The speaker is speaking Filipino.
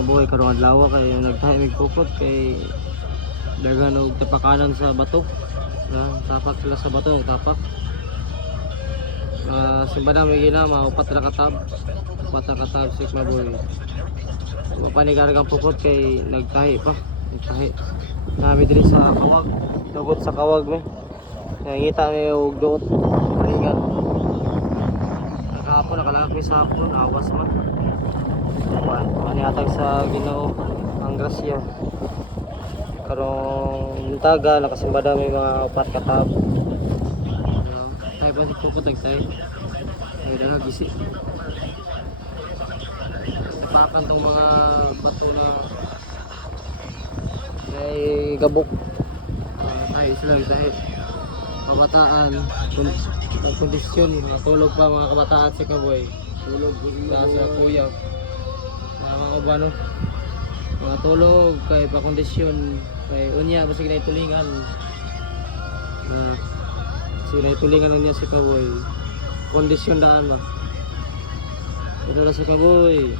kabuhay karong adlaw kay nagtahi mig pupot kay dagan og tapakanan sa bato. Tapak sila sa bato, tapak. Simbahan may ginama, upat na katab si Maboy. Mapanigarang pupot kay nagtahi pa. Nami diri sa kawag, tugot sa kawag me. Nangita may og duot, paningan. Nakahapon nakalagak mi sa hapon, awas man. Manihatag sa Ginoo ang grasya. Karong taga nakasimbada may mga upat katab. Tayo pa si pupot nagtahi. Ay daga gisi. Tapakan tong mga bato na ay gabok. Tayo sila tayo. Kabataan, kondisyon, tulog pa mga kabataan sa Kaboy. Tulog sa kuya. Mga kabano. Mga tulog kay pa kondisyon kay unya basta kinay tulingan. Sila tulingan niya si Kaboy. Kondisyon daan ba? Ito na si Kaboy.